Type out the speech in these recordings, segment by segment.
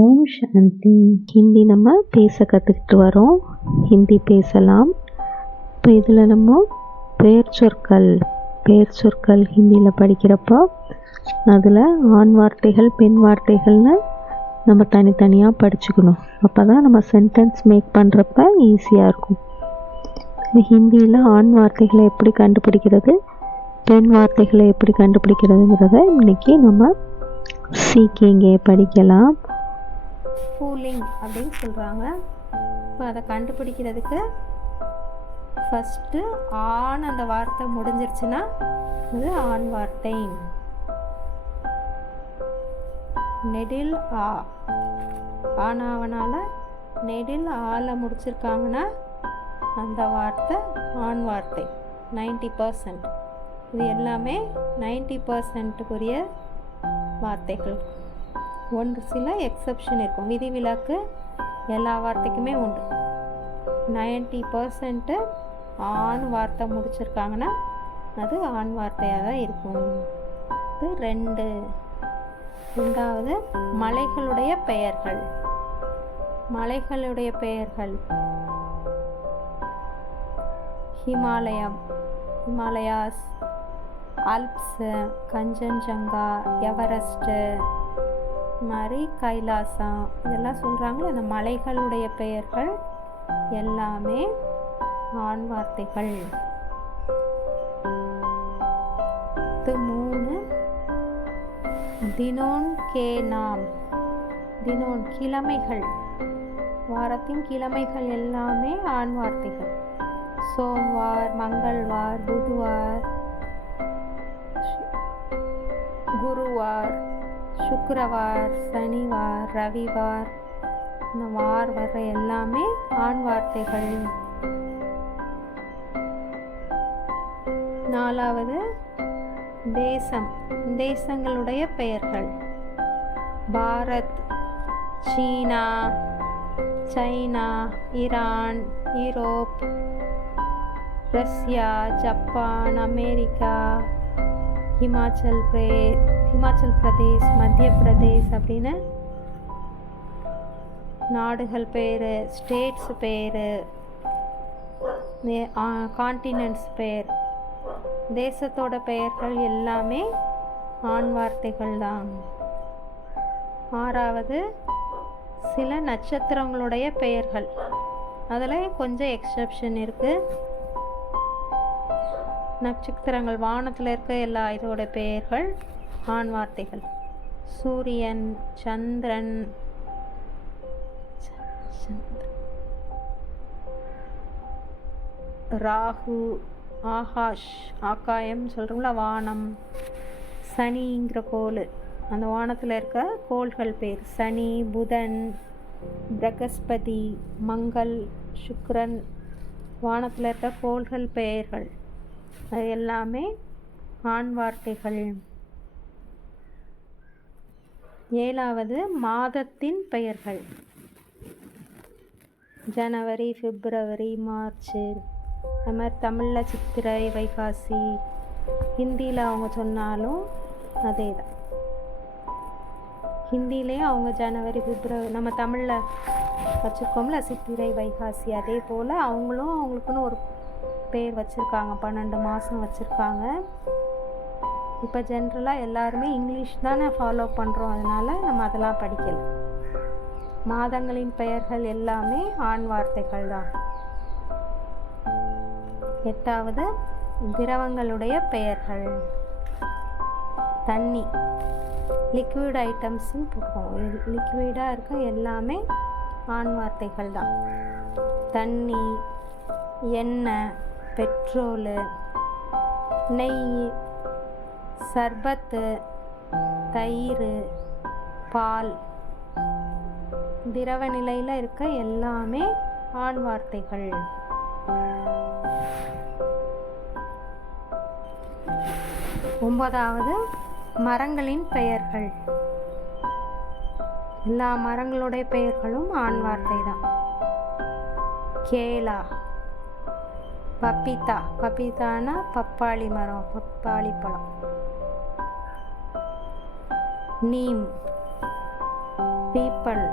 ஓம் சாந்தி. ஹிந்தி நம்ம பேச கற்றுக்கிட்டு வரோம். ஹிந்தி பேசலாம். இப்போ இதில் நம்ம பெயர் சொற்கள் ஹிந்தியில் படிக்கிறப்போ அதில் ஆண் வார்த்தைகள் பெண் வார்த்தைகள்னு நம்ம தனித்தனியாக படிச்சுக்கணும். அப்போ தான் நம்ம சென்டென்ஸ் மேக் பண்ணுறப்ப ஈஸியாக இருக்கும். ஹிந்தியில் ஆண் வார்த்தைகளை எப்படி கண்டுபிடிக்கிறது, பெண் வார்த்தைகளை எப்படி கண்டுபிடிக்கிறதுங்கிறத இன்றைக்கி நம்ம சீக்கிங்கே படிக்கலாம். ஃபூலிங் அப்படின்னு சொல்கிறாங்க. இப்போ அதை கண்டுபிடிக்கிறதுக்கு ஃபஸ்ட்டு ஆண் அந்த வார்த்தை முடிஞ்சிருச்சுன்னா அது ஆண் வார்த்தை. நெடில் ஆ ஆனாவனால நெடில் ஆல முடிச்சிருக்காங்கன்னா அந்த வார்த்தை ஆண் வார்த்தை. 90% இது எல்லாமே 90%க்குரிய வார்த்தைகள். ஒன்று சில எக்ஸப்ஷன் இருக்கும், விதிவிலக்கு எல்லா வார்த்தைக்குமே உண்டு. 90% ஆண் வார்த்தை முடிச்சிருக்காங்கன்னா அது ஆண் வார்த்தையாக தான் இருக்கும். இது ரெண்டாவது மலைகளுடைய பெயர்கள். ஹிமாலயாஸ், ஆல்ப்ஸ், கஞ்சன்ஜங்கா, எவரெஸ்ட்டு மாதிரி கைலாசம் இதெல்லாம் சொல்கிறாங்களே, அந்த மலைகளுடைய பெயர்கள் எல்லாமே ஆண் வார்த்தைகள். 3 தினோன் கே நாம். தினோன் கிழமைகள், வாரத்தின் கிழமைகள் எல்லாமே ஆண் வார்த்தைகள். சோம்வார், மங்கள்வார், புதுவார், குருவார், சுக்கிரவார், சனிவார், ரவிவார், இந்த வார் வர்ற எல்லாமே ஆண் வார்த்தைகள். 4வது தேசங்களுடைய பெயர்கள். Bharat, China, Iran, Europe, Russia, Japan, America, Himachal Pradesh, மத்திய பிரதேஷ் அப்படின்னு நாடுகள் பேர், ஸ்டேட்ஸ் பேர், கான்டினென்ட்ஸ் பேர், தேசத்தோட பெயர்கள் எல்லாமே ஆண் வார்த்தைகள் தான். 6வது சில நட்சத்திரங்களுடைய பெயர்கள். அதில் கொஞ்சம் எக்ஸப்ஷன் இருக்குது. நட்சத்திரங்கள் வானத்தில் இருக்க எல்லா இதோட பெயர்கள் ஆண் வார்த்தைகள். சூரியன், சந்திரன், ராகு, ஆகாயம் சொல்கிறோம்ல, வானம். சனிங்கிற கோள், அந்த வானத்தில் இருக்க கோள்கள் பேர். சனி, புதன், பிரகஸ்பதி, மங்கள், சுக்கிரன், வானத்தில் இருக்க கோள்கள் பெயர்கள். அது எல்லாமே ஆண் வார்த்தைகள். 7வது மாதத்தின் பெயர்கள். ஜனவரி, பிப்ரவரி, மார்ச், அது மாதிரி தமிழில் சித்திரை, வைகாசி. ஹிந்தியில் அவங்க சொன்னாலும் அதே தான். ஹிந்திலேயும் அவங்க ஜனவரி, பிப்ரவரி, நம்ம தமிழில் வச்சுருக்கோம்ல சித்திரை, வைகாசி, அதே போல் அவங்களுக்குன்னு ஒரு பேர் வச்சுருக்காங்க. 12 மாதம் வச்சுருக்காங்க. இப்போ ஜென்ரலாக எல்லாருமே இங்கிலீஷ் தானே ஃபாலோ பண்ணுறோம், அதனால் நம்ம அதெல்லாம் படிக்கல. மாதங்களின் பெயர்கள் எல்லாமே ஆண் வார்த்தைகள் தான். 8வது திரவங்களுடைய பெயர்கள். தண்ணி, லிக்விட் ஐட்டம்ஸ்ன்னு போடுவோம். லிக்விடாக இருக்க எல்லாமே ஆண் வார்த்தைகள் தான். தண்ணி, எண்ணெய், பெட்ரோலு, நெய், சர்பத்து, தயிர், பால், திரவ நிலையில் இருக்க எல்லாமே ஆண் வார்த்தைகள். 9வது மரங்களின் பெயர்கள். எல்லா மரங்களுடைய பெயர்களும் ஆண் வார்த்தை தான். கேலா, பப்பித்தானா பப்பாளி மரம், பப்பாளி பழம். நீம், பீப்பல், ஆப்பிள்,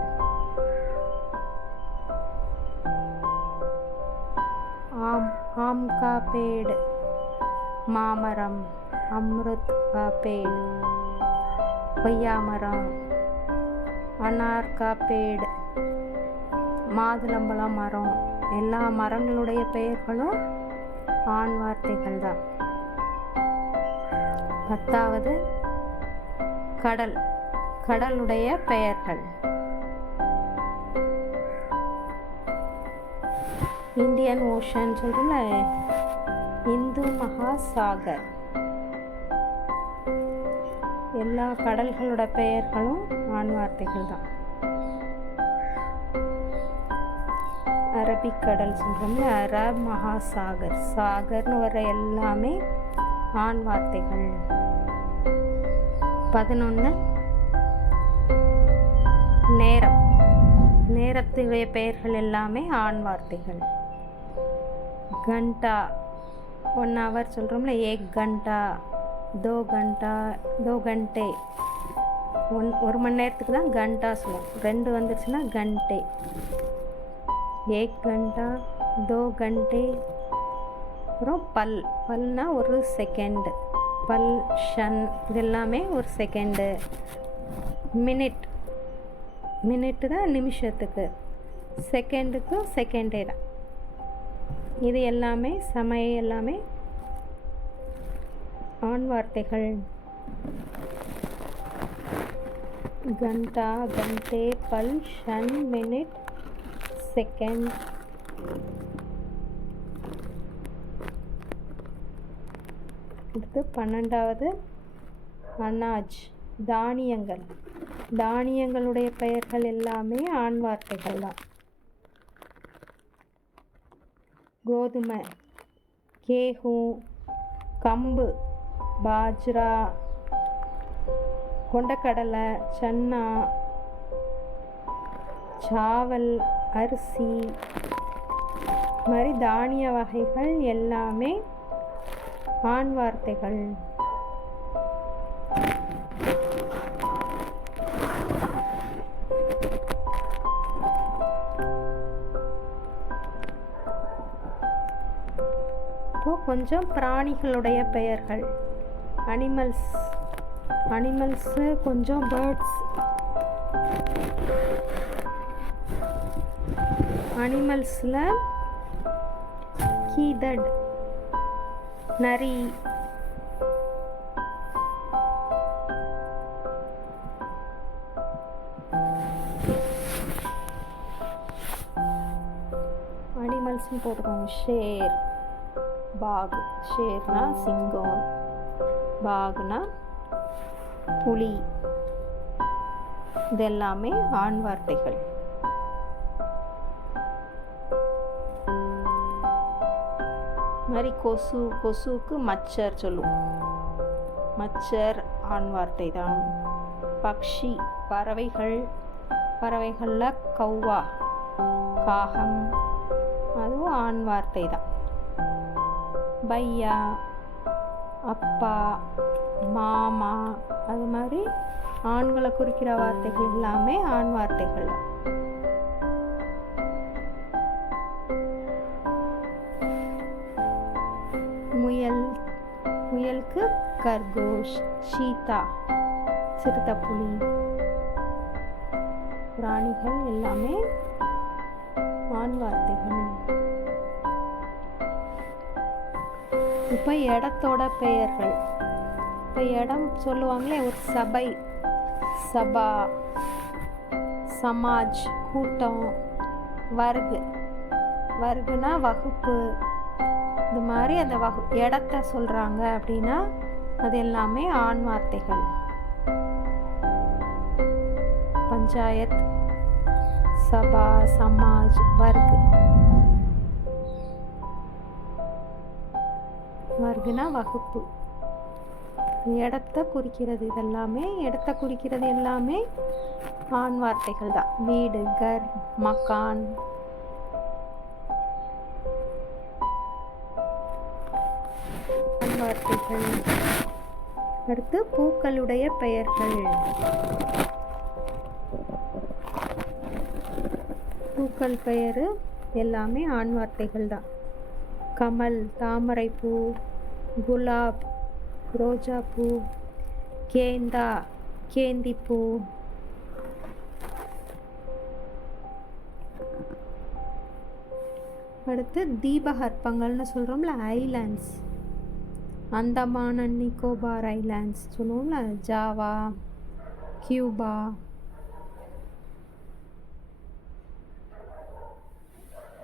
आम का पेड़, மாமரம், अमरूद का पेड़, கொய்யா மரம், அனார் का पेड़, மாதுளம்பழ மரம். எல்லா மரங்களுடைய பெயர்களும் ஆண் வார்த்தைகள் தான். 10வது கடல், கடலுடைய பெயர்கள். இந்தியன் ஓஷன் சொல்றோம்ல, இந்து மகாசாகர். எல்லா கடல்களோட பெயர்களும் ஆண் வார்த்தைகள் தான். அரபிக் கடல் சொல்றோம்ல, அரப் மகாசாகர். சாகர்னு வர எல்லாமே ஆண் வார்த்தைகள். 11 நேரம், நேரத்துடைய பெயர்கள் எல்லாமே ஆண் வார்த்தைகள். घंटा, 1 hour சொல்கிறோம்ல, 1 घंटा, 2 घंटा, 2 घंटे. 1 மணி நேரத்துக்கு தான் घंटा சொல்லுவோம். 2 வந்துருச்சுன்னா घंटे. 1 घंटा, 2 घंटे. அப்புறம் பல், பல்னா 1 செகண்ட். பல், ஷன், இது எல்லாமே 1 செகண்டு. மினிட், மினிட்டு தான் நிமிஷத்துக்கு. செகண்டுக்கு செகண்டே தான். இது எல்லாமே சமயம் எல்லாமே ஆண் வார்த்தைகள். घंटा, घंटे, पल, क्षण, मिनट, सेकंड. அடுத்து 12வது அனாஜ், தானியங்கள். தானியங்களுடைய பெயர்கள் எல்லாமே ஆண் வார்த்தைகள் தான். கோதுமை, கேஹூ, கம்பு, பாஜ்ரா, கொண்டக்கடலை, சன்னா, சாவல், அரிசி. மாதிரி தானிய வகைகள் எல்லாமே ஆண் வார்த்தைகள். கொஞ்சம் பிராணிகளுடைய பெயர்கள். அனிமல்ஸ், அனிமல்ஸு கொஞ்சம் பேர்ட்ஸ். அனிமல்ஸில் கீதட், நரி, அனிமல்ஸ்னு போட்டுக்கோங்க. ஷேர், பாக். ஷேர்னா சிங்கம், பாக்னா புலி. இதெல்லாமே ஆண் வார்த்தைகள். மாதிரி கொசு, கொசுவுக்கு மச்சர் சொல்லுவோம். மச்சர் ஆண் வார்த்தை தான். பக்ஷி, பறவைகள். பறவைகளில் கௌவா, காகம், அதுவும் ஆண் வார்த்தை தான். பையா, அப்பா, மாமா, அது மாதிரி ஆண்களை குறிக்கிற வார்த்தைகள் எல்லாமே ஆண் வார்த்தைகள் தான். முயல், முயலுக்கு கர்கோஷ், சீதா, சிறுத்தைப்புலி. பிராணிகள் எல்லாமே ஆண் வார்த்தைகள். இப்போ இடத்தோட பெயர்கள். இப்போ இடம் சொல்லுவாங்களே, ஒரு சபை, சபா, சமாஜ், கூட்டம். வர்கு, வர்குனா வகுப்பு. இது மாதிரி அந்த இடத்த சொல்கிறாங்க அப்படின்னா அது எல்லாமே ஆண் வார்த்தைகள். பஞ்சாயத், சபா, சமாஜ், வர்கு. வர்குனா வகுப்பு. இடத்த குறிக்கிறது. இதெல்லாமே இடத்த குறிக்கிறது எல்லாமே ஆண் வார்த்தைகள் தான். வீடு, கர், மக்கான். ஆண் வார்த்தைகள். அடுத்து பூக்களுடைய பெயர்கள். பூக்கள் பெயர் எல்லாமே ஆண் வார்த்தைகள் தான். கமல், தாமரைப்பூ, குலாப், ரோஜாப்பூ, கேந்தா, கேந்திப்பூ. அடுத்து தீபகற்பங்கள்னு சொல்கிறோம்ல, islands, Andaman and Nicobar islands சொல்லுவோம்ல, ஜாவா, கியூபா.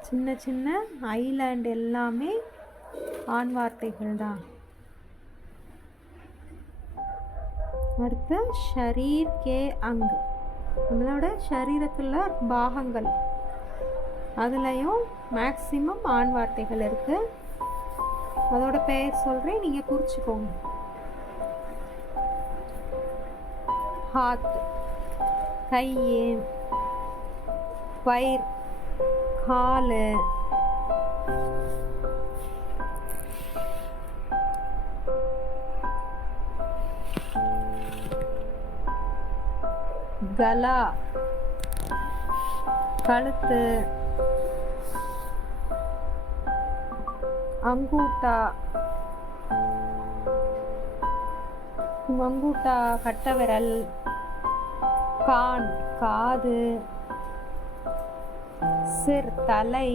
சின்ன சின்ன ஐலாண்ட் எல்லாமே ஆண் வார்த்தைகள் தான். அடுத்து ஷரீர் கே அங், நம்மளோட சரீரத்தில் பாகங்கள், அதுலேயும் மேக்சிமம் ஆண் வார்த்தைகள் இருக்குது. அதோட பெயர் சொல்கிறேன், நீங்கள் குறிச்சிக்கோங்க. ஹாத் கை, பயிர் கால், கலா கழுத்து, அங்கூட்டா அங்கூட்டா கட்டவிரல், கான் காது, சிர் தலை,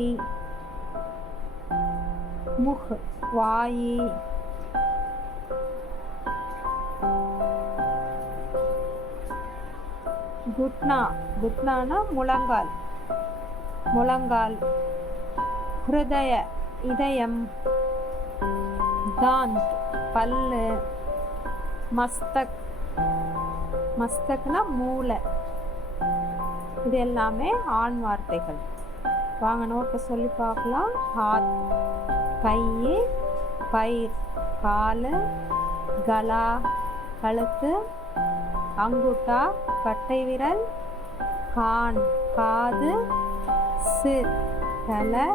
முஹ் வாய், குட்னா குட்னானா முழங்கால், முழங்கால், ஹிருதய இதயம், தாந்த் பல்லு, மஸ்தக் மஸ்தக்னா மூளை. இது எல்லாமே ஆண் வார்த்தைகள். வாங்க நோட்டை சொல்லி பார்க்கலாம். ஹாத் கை, பயிர் கால், கலா கழுத்து, அங்குட்டா கட்டை விரல், கான் காது, சிர் தலை,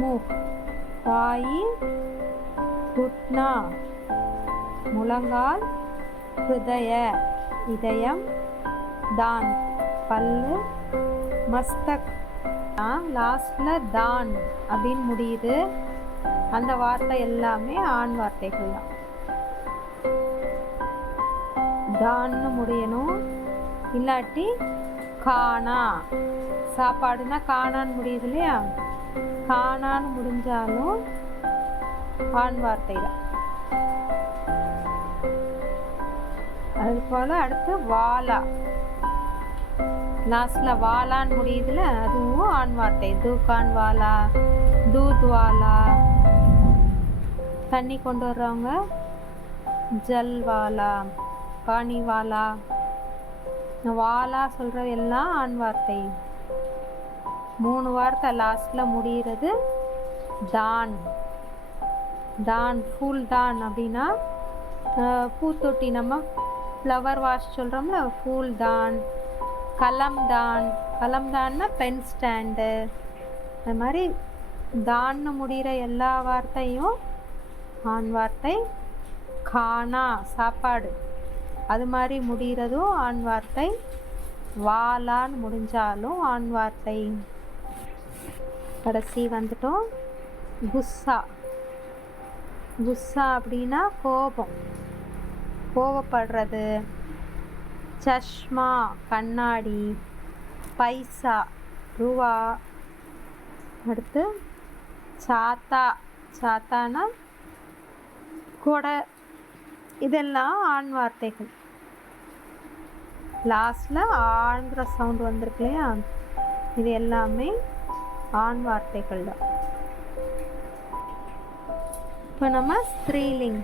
முக் வாய், குட்னா முழங்கால், ஹிருதய இதயம், தாந்த் பல்லு, மஸ்தக் லாஸ்ட்ல தான் அப்படின்னு முடியுது. அந்த வார்த்தை எல்லாமே ஆண் வார்த்தைகள் தான். தான்னு முடியணும், இல்லாட்டி காணா, சாப்பாடுனா காணான்னு முடியுது இல்லையா, காணான்னு முடிஞ்சாலும் ஆண் வார்த்தை தான். அது போல அடுத்து வாலா, லாஸ்ட்ல வாலான்னு முடியுதுல, அதுவும் ஆண் வார்த்தை. தூக்கான் வாலா, தூத் வாலா. தண்ணி கொண்டு வர்றவங்க ஜல் வாலா, பானி வாலா. வாலா சொல்ற எல்லாம் ஆண் வார்த்தை. 3 வார்த்தை லாஸ்ட்ல முடிகிறது தான். தான் ஃபுல் தான் அப்படின்னா பூத்தொட்டி, நம்ம ஃப்ளவர் வாஷ் சொல்கிறோம்ல, ஃபூல் தான். கலம் தான், கலம் தான்னா பென் ஸ்டாண்டு. அது மாதிரி தான்னு முடிகிற எல்லா வார்த்தையும் ஆண் வார்த்தை. கானா சாப்பாடு, அது மாதிரி முடிகிறதும் ஆண் வார்த்தை. வாலான்னு முடிஞ்சாலும் ஆண் வார்த்தை. கடைசி வந்துட்டோம். குஸ்ஸா, குஸ்ஸா அப்படின்னா கோபம், கோவப்படுறது. சஷ்மா கண்ணாடி, பைசா ரூபா. அடுத்து சாத்தா, சாத்தானா கொடை. இதெல்லாம் ஆண் வார்த்தைகள். லாஸ்ட்ல ஆங்கிற சவுண்ட் வந்திருக்கு இல்லையா, இது எல்லாமே ஆண் வார்த்தைகள் தான். இப்போ நம்ம ஸ்திரீலிங்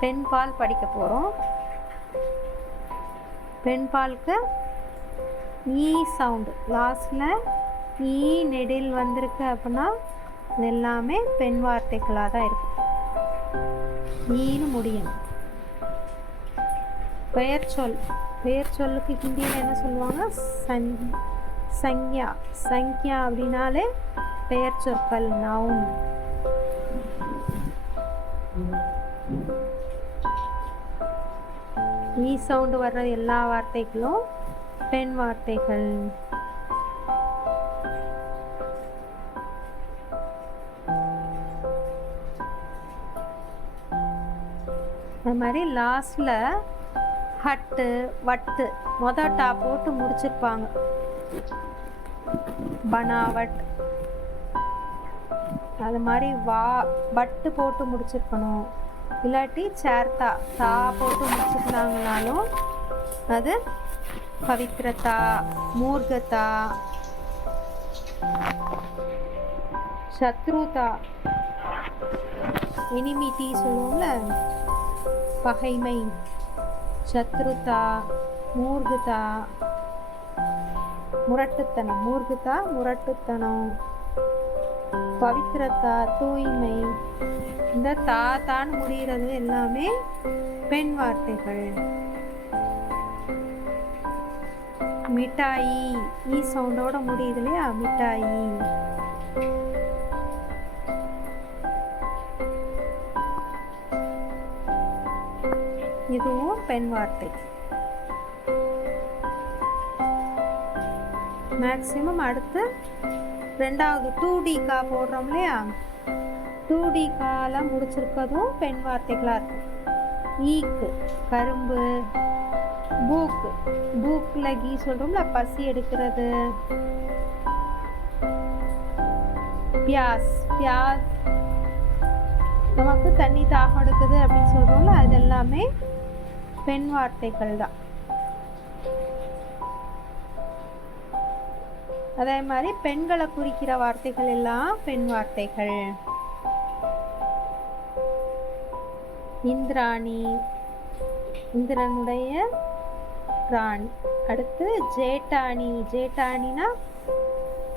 பெண் பால் படிக்க போகிறோம். பெண் பாலுக்கு ஈ சவுண்டு, லாஸ்டில் ஈ நெடில் வந்திருக்கு அப்படின்னா இது எல்லாமே பெண் வார்த்தைகளாக தான் இருக்கும். ஈன்னு முடியும். பெயர் சொல், பெயர் சொல்லுக்கு ஹிந்தியில் என்ன சொல்லுவாங்க, சங்யா. சங்யா அப்படின்னாலே பெயர் சொற்கள், நவுன். ஈ சவுண்டு வர்ற எல்லா வார்த்தைகளும் பெண் வார்த்தைகள். அது மாதிரி லாஸ்டில் ஹட்டு வட்டு டா போட்டு முடிச்சிருப்பாங்க. பனாவட் அது மாதிரி வட்டு போட்டு முடிச்சிருக்கணும். இல்லாட்டி சேர்த்தா தா போட்டு முடிச்சிருந்தாங்கனாலும் அது பவித்ரதா, மூர்கதா, சத்ருதா, எனிமிட்டி சொல்லுவோம்ல, பகைமை, சத்ருதா, மூர்கதா, முரட்டுத்தனம், மூர்கதா முரட்டுத்தனம், பவித்ரதா தூய்மை. இந்த தான் முடிகிறது எல்லாமே பெண் வார்த்தைகள். மிட்டாயி ஈ சவுண்டோட முடியுது இல்லையா, மிட்டாயி. இதுவும் பெண் வார்த்தை. மேக்சிமம் அடுத்து ரெண்டாவது 2D போடுறோம் இல்லையா, 2D முடிச்சிருக்கதும் பெண் வார்த்தைகளாக இருக்கும். ஈக்கு கரும்பு, பூக்ல கீ சொல்றோம்ல பசி எடுக்கிறது. பியாஸ் நமக்கு தண்ணி தாகம் எடுக்குது அப்படின்னு சொல்றோம்ல, அது எல்லாமே பெண் வார்த்தைகள் தான். அதே மாதிரி பெண்களை குறிக்கிற வார்த்தைகள் எல்லாம் பெண் வார்த்தைகள். இந்திராணி இந்திரனுடைய ராணி. அடுத்து ஜேட்டானினா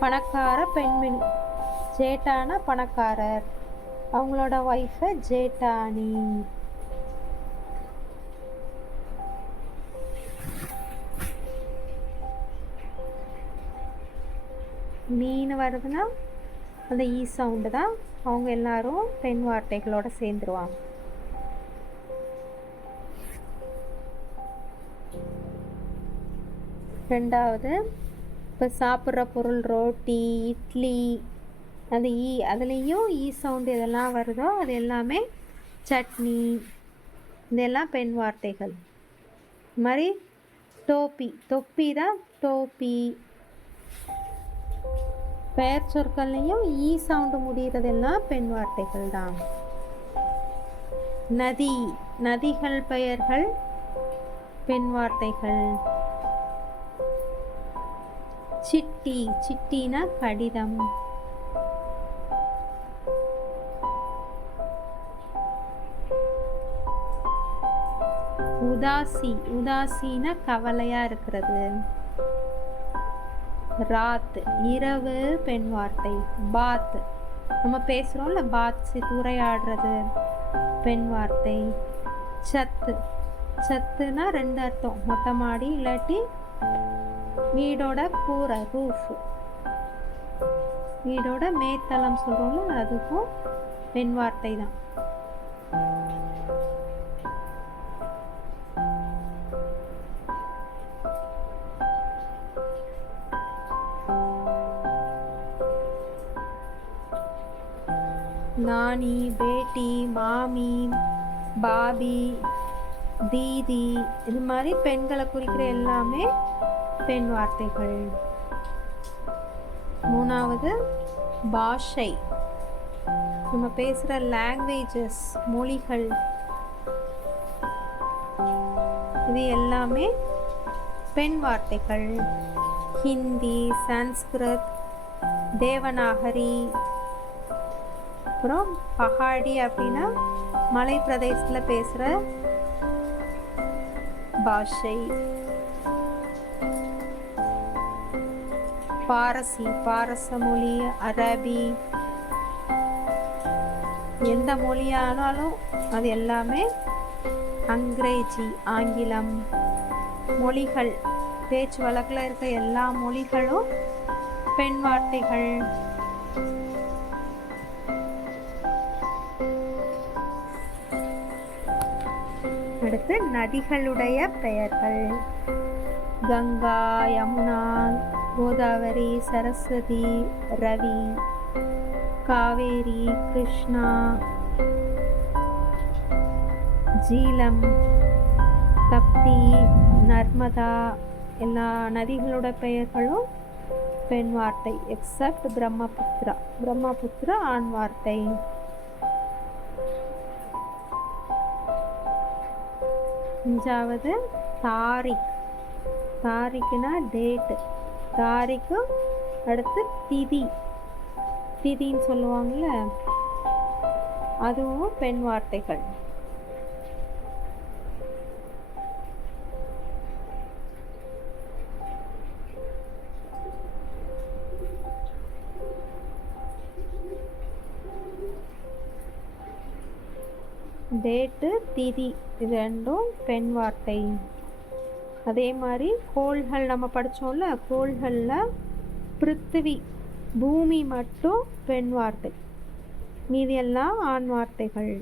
பணக்கார பெண்மணி. ஜேட்டானா பணக்காரர், அவங்களோட ஒய்ஃபை ஜேட்டானி. மீன் வருதுன்னா அந்த ஈ சவுண்டு தான். அவங்க எல்லாரும் பெண் வார்த்தைகளோட சேர்ந்துருவாங்க. ரெண்டாவது, இப்போ சாப்பிட்ற பொருள் ரோட்டி, இட்லி, அந்த அதுலேயும் ஈ சவுண்டு எதெல்லாம் வருதோ அது எல்லாமே சட்னி. இதெல்லாம் பெண் வார்த்தைகள். இது மாதிரி தொப்பி தான் டோப்பி. பெயர் சொற்கள்லையும் ஈ சவுண்டு முடிகிறதெல்லாம் பெண் வார்த்தைகள் தான். நதிகள் பெயர்கள் பெண் வார்த்தைகள். சிட்டினா கடிதம். உதாசினா கவலையா இருக்கிறது. ராத் இரவு பெண் வார்த்தை. பாத் நம்ம பேசுறோம்ல, உரையாடுறது பெண் வார்த்தை. சத்துனா ரெண்டு அர்த்தம், மொட்டை மாடி இல்லாட்டி வீடோட கூரை, ரூஃப், வீடோட மேத்தளம் சொல்றோம்ல, அதுக்கும் பெண் வார்த்தை தான். நானி, பேட்டி, மாமி, பாபி, தீதி, இது மாதிரி பெண்களை குறிக்கிற எல்லாமே பெண் வார்த்தைகள். மூணாவது பாஷை, நம்ம பேசுகிற லாங்குவேஜஸ், மொழிகள், இது எல்லாமே பெண் வார்த்தைகள். ஹிந்தி, சன்ஸ்கிருத், தேவநாகரி. அப்புறம் பஹாடி அப்படின்னா மலை பிரதேசத்தில் பேசுகிற பாஷை. பாரச மொழி, அரபி, எந்த மொழியானாலும் அது எல்லாமே. அங்கிரேஜி, ஆங்கிலம். மொழிகள், பேச்சு வழக்கில் இருக்க எல்லா மொழிகளும் பெண் வார்த்தைகள். அடுத்து நதிகளுடைய பெயர்கள். கங்கா, யமுனா, கோதாவரி, சரஸ்வதி, ரவி, காவேரி, கிருஷ்ணா, ஜீலம், தப்தி, நர்மதா எல்லா நதிகளோட பெயர்களும் பெண் வார்த்தை எக்ஸப்ட் பிரம்மபுத்திரா. பிரம்மபுத்திரா ஆண் வார்த்தை. அஞ்சாவது தாரிக். தாரிக்குனா டேட்டு. தாரிக்கு அடுத்து திதி. திதின்னு சொல்லுவாங்கள்ல, அதுவும் பெண் வார்த்தைகள். டேட்டு, திதி இது ரெண்டும் பெண் வார்த்தை. அதே மாதிரி கோள்கள் நம்ம படித்தோம்ல, கோள்களில் பிருத்திவி பூமி மட்டும் பெண் வார்த்தை, மீதி எல்லாம் ஆண் வார்த்தைகள்.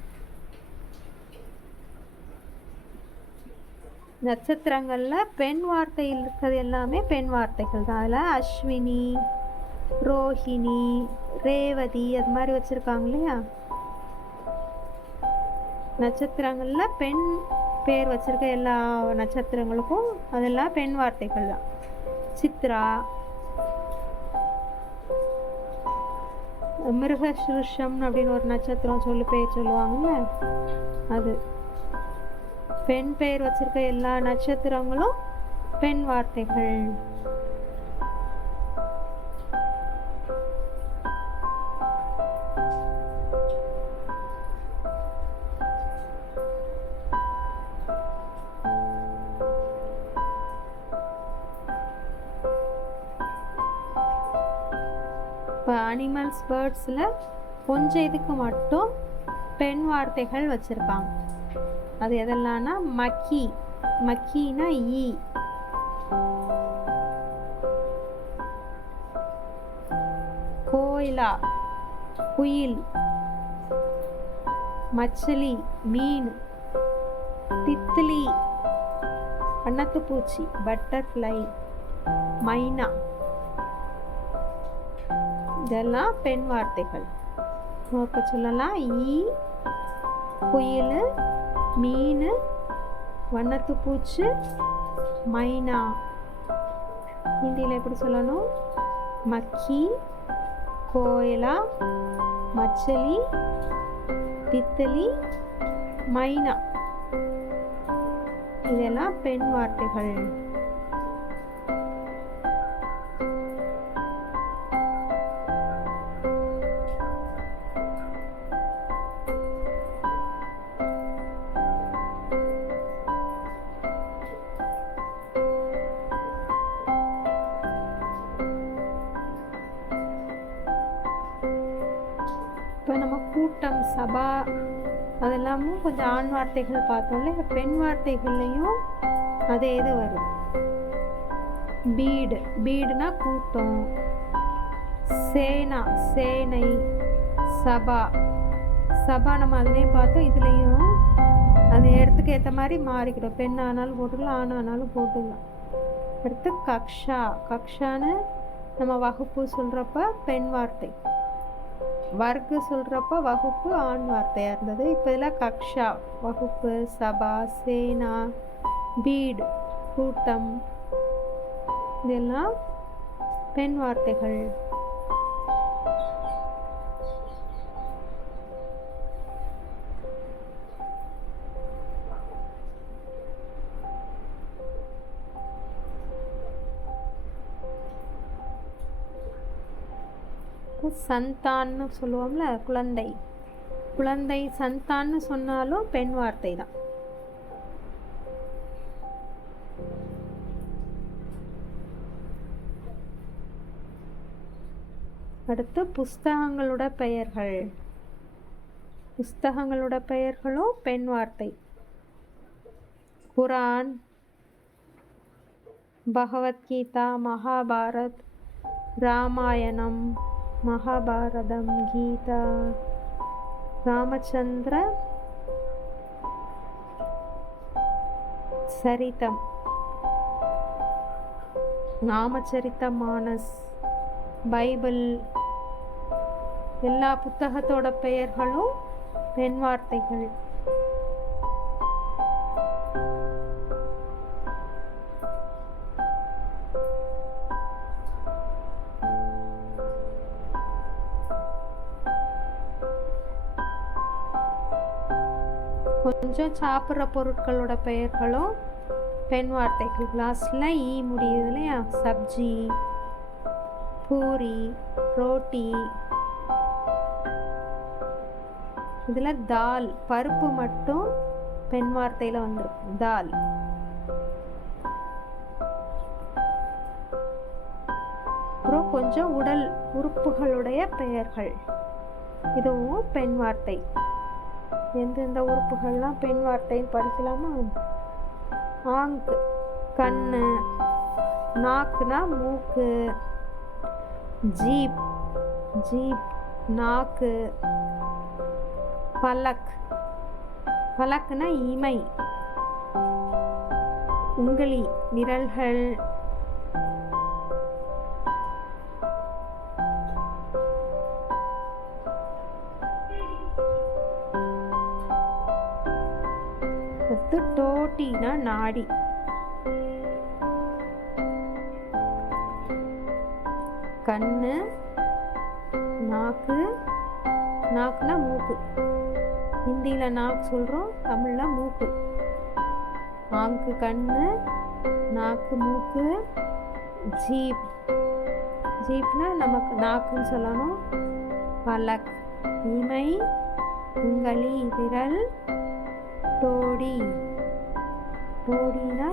நட்சத்திரங்களில் பெண் வார்த்தை இருக்கிறது எல்லாமே பெண் வார்த்தைகள் தான். அதில் அஸ்வினி, ரோஹிணி, ரேவதி அது மாதிரி வச்சுருக்காங்க இல்லையா. நட்சத்திரங்களில் பெண் பேர் வச்சுருக்க எல்லா நட்சத்திரங்களுக்கும் அதெல்லாம் பெண் வார்த்தைகள் தான். சித்ரா, மிருகசிருஷம் அப்படின்னு ஒரு நட்சத்திரம் பேர் சொல்லுவாங்கல்ல, அது பெண் பெயர் வச்சிருக்க எல்லா நட்சத்திரங்களும் பெண் வார்த்தைகள். இப்போ அனிமல்ஸ் பேர்ட்ஸில் கொஞ்சம் இதுக்கு மட்டும் பெண் வார்த்தைகள் வச்சுருக்காங்க. அது எதெல்லாம்னா மக்கி. மக்கினா ஈ. கோயிலா குயில். மச்சலி மீன். தித்திலி வண்ணத்துப்பூச்சி பட்டர்ஃப்ளை. மைனா இதெல்லாம் பெண் வார்த்தைகள். இப்போ சொல்லலாம் ஈ, குயில், மீன், வண்ணத்துப்பூச்சி, மைனா. ஹிந்தியில் எப்படி சொல்லணும்? மக்கி, கோயலா, மச்சலி, தித்தலி, மைனா இதெல்லாம் பெண் வார்த்தைகள். இப்போ நம்ம கூட்டம், சபா அதெல்லாமும் கொஞ்சம் ஆண் வார்த்தைகள் பார்த்தோம்ல. இப்போ பெண் வார்த்தைகள்லையும் அதே இது வரும். பீடு. பீடுனா கூட்டம். சேனா சேனை. சபா. சபா நம்ம அதுலேயும் பார்த்தோம். இதுலேயும் அது இடத்துக்கு ஏற்ற மாதிரி மாறிக்கிடும். பெண் ஆனாலும் போட்டுக்கலாம், ஆண் ஆனாலும் போட்டுக்கலாம். அடுத்து கக்ஷா. கக்ஷான்னு நம்ம வகுப்பு சொல்கிறப்ப பெண் வார்த்தை. வர்க்கு சொல்கிறப்ப வகுப்பு ஆண் வார்த்தையாக இருந்தது. இப்போ இதில் கக்ஷா வகுப்பு, சபா, சேனா, பீடு கூட்டம் இதெல்லாம் பெண் வார்த்தைகள். சந்தான்னு சொல்லுவோம்ல, குழந்தை. குழந்தை சந்தான்னு சொன்னாலும் பெண் வார்த்தை தான். அடுத்து புஸ்தகங்களோட பெயர்கள். புஸ்தகங்களோட பெயர்களும் பெண் வார்த்தை. குரான், பகவத்கீதா, மகாபாரத், ராமாயணம், மகாபாரதம், கீதா, ராமச்சந்திர சரிதம், ராமச்சரித மானஸ், பைபிள் எல்லா புத்தகத்தோட பெயர்களும் பெண் வார்த்தைகள். கொஞ்சம் சாப்பிட்ற பொருட்களோட பெயர்களும் பெண் வார்த்தைகள். லாஸ்டில் ஈ முடியுது இல்லையா? சப்ஜி, பூரி, ரோட்டி. இதில் தால், பருப்பு மட்டும் பெண் வார்த்தையில் வந்துடும், தால். அப்புறம் கொஞ்சம் உடல் உறுப்புகளுடைய பெயர்கள், இதுவும் பெண் வார்த்தை. எந்தெந்த உறுப்புகள்லாம் பெண் வார்த்தைன்னு படிக்கலாமா? ஆங்கு கண்ணு, நாக்குனா மூக்கு, ஜீப், ஜீப் நாக்கு, பலக், பலக்குனா இமை, உங்களி விரல்கள், டோட்டினா நாடி. கண்ணு, நாக்கு, நாக்குனா மூக்கு. ஹிந்தியில் நாக்கு சொல்கிறோம், தமிழில் மூக்கு. ஆங்கு கண்ணு, நாக்கு மூக்கு. ஜீப், ஜீப்னா நமக்கு நாக்குன்னு சொல்லணும். பலக் இமை, உங்களி விரல். டோடி, டோடினா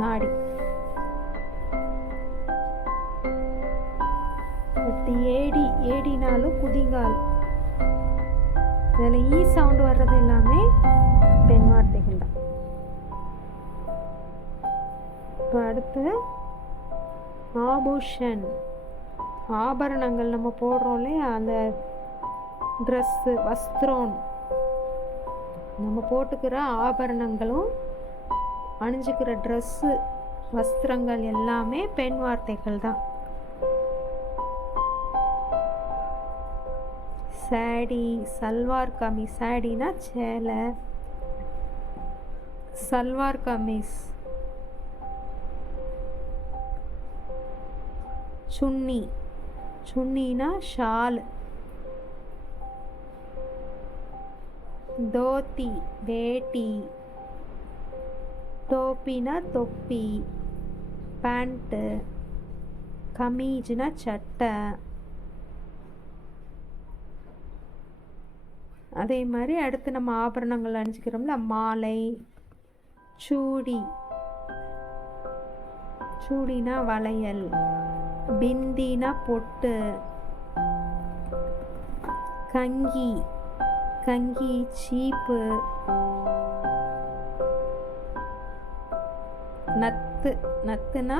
நாடி. ஏடி, ஏடினாலும் குதிங்கால். இதில் ஈ சவுண்ட் வர்றது எல்லாமே பெண் வார்த்தைகள் தான். இப்போ அடுத்து ஆபூஷன், ஆபரணங்கள் நம்ம போடுறோம் இல்லையா? அந்த ட்ரெஸ்ஸு, வஸ்திரம், நம்ம போட்டுக்கிற ஆபரணங்களும் அணிஞ்சுக்கிற ட்ரெஸ்ஸு, வஸ்திரங்கள் எல்லாமே பெண் வார்த்தைகள் தான். சாடி, சல்வார் கமீஸ். சாடினா சேலை, சல்வார் கமீஸ். சுன்னி, சுன்னினா ஷால். தோத்தி வேட்டி. டோப்பினா தொப்பி, பேண்ட்டு. கமீஜ்னா சட்டை. அதே மாதிரி அடுத்து நம்ம ஆபரணங்கள் அணிஞ்சிக்கிறோம்ல, மாலை, சூடி, சூடினா வளையல். பிந்தினா பொட்டு. கங்கி, கங்கி சீப்பு. நத்து, நத்துனா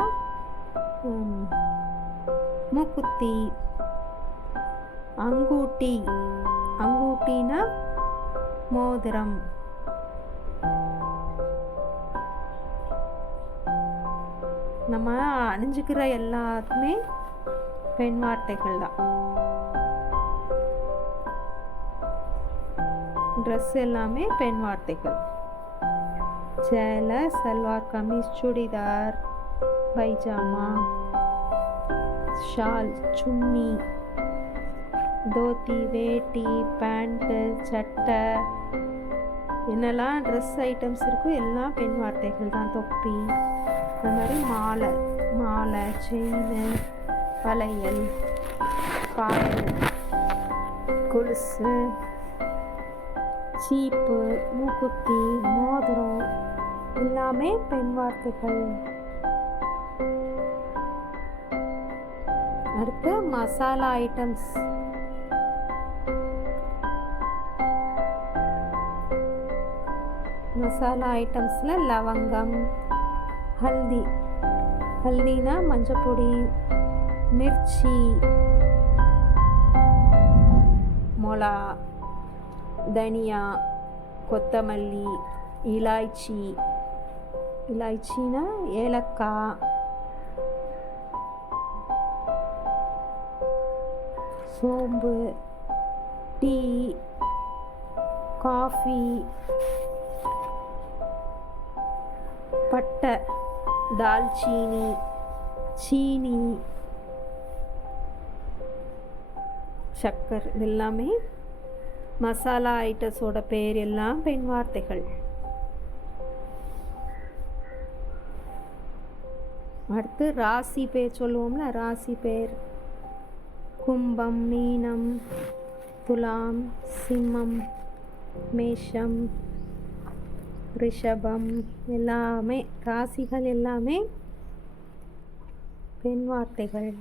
மூக்குத்தி. அங்கூட்டி, அங்கூட்டினா மோதிரம். நம்ம அணிஞ்சுக்கிற எல்லாத்துமே பெண் வார்த்தைகள் தான். ட்ரெஸ் எல்லாமே பெண் வார்த்தைகள். சேலை, சல்வார் கமீஸ், சுடிதார், பைஜாமா, ஷால், சுன்னி, தோத்தி, வேட்டி, பேண்ட்டு, சட்டை, என்னெல்லாம் ட்ரெஸ் ஐட்டம்ஸ் இருக்கோ எல்லாம் பெண் வார்த்தைகள் தான். தொப்பி, அந்த மாதிரி மாலை, மாலை, செயின், வளையல், பாயல், கொலுசு, சீப்பு, மூக்குத்தி, மோதிரம் எல்லாமே பெண் வார்த்தைகள். அடுத்து மசாலா ஐட்டம்ஸ். மசாலா ஐட்டம்ஸில் லவங்கம், ஹல்தி, ஹல்தினா மஞ்சப்பொடி, மிர்ச்சி, மொளா, தனியா, கொத்தமல்லி, இலாய்ச்சி, இலாய்ச்சினா ஏலக்காய், சோம்பு, டீ, காஃபி, பட்டை, தால்சீனி, சீனி, சக்கர், இது எல்லாமே மசாலா ஐட்டஸோட பேர் எல்லாம் பெண் வார்த்தைகள். அடுத்து ராசி பேர் சொல்லுவோம்ல, ராசி பேர் கும்பம், மீனம், துலாம், சிம்மம், மேஷம், ரிஷபம், எல்லாமே ராசிகள் எல்லாமே பெண் வார்த்தைகள்.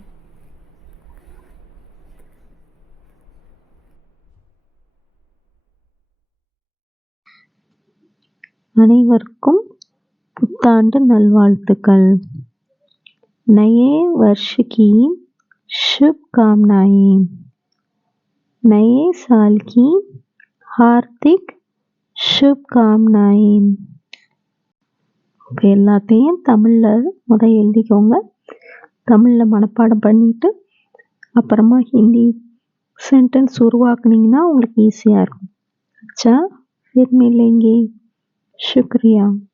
அனைவருக்கும் புத்தாண்டு நல்வாழ்த்துக்கள். नए वर्ष की शुभकामनाएं. नए साल की हार्दिक शुभकामनाएं. எல்லாத்தையும் தமிழில் எழுதிக்கோங்க. தமிழில் மனப்பாடம் பண்ணிட்டு அப்புறமா ஹிந்தி சென்டென்ஸ் உருவாக்குனீங்கன்னா உங்களுக்கு ஈஸியாக இருக்கும். अच्छा फिर मिलेंगे. शुक्रिया.